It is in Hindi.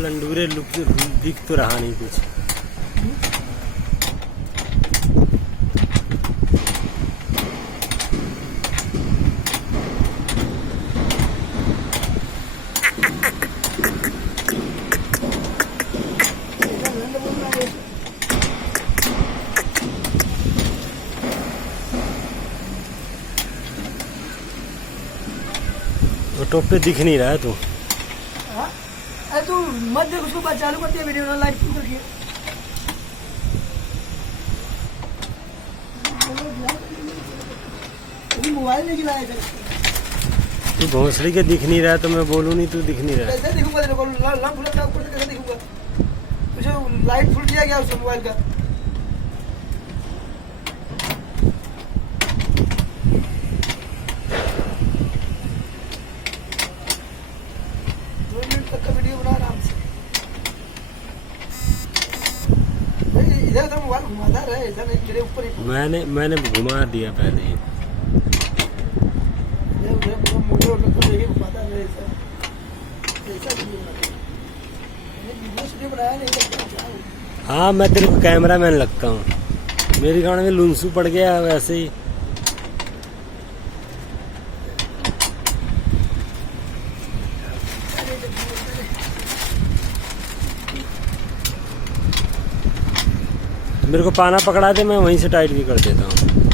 लंडूरे लुक दिख तो रहा नहीं कुछ। तो टॉप पे दिख नहीं रहा है तू। अरे तू मत देख उसको, बात चालू करती है वीडियो ना, लाइव क्यों करती है? मोबाइल नहीं गिलाया कर। तू भोंसले के दिख नहीं रहा है तो मैं बोलूँ नहीं, तू दिख नहीं रहा है। कैसे दिखूंगा तेरे को? लंब फुल का ऊपर से कैसे दिखूंगा? तुझे लाइट फुल किया गया उससे मोबाइल का। 2 मिनट तक का वीडियो बना आराम से। इधर तो मोबाइल घुमाता रहे, इधर नहीं, तेरे ऊपर ही। मैंने घुमा दिया पहले ही। हाँ, मैं तेरे को कैमरा मैन लगता हूँ। मेरी गाड़ी में लुंसू पड़ गया वैसे ही। मेरे को पाना पकड़ा दे, मैं वहीं से टाइट भी कर देता हूँ।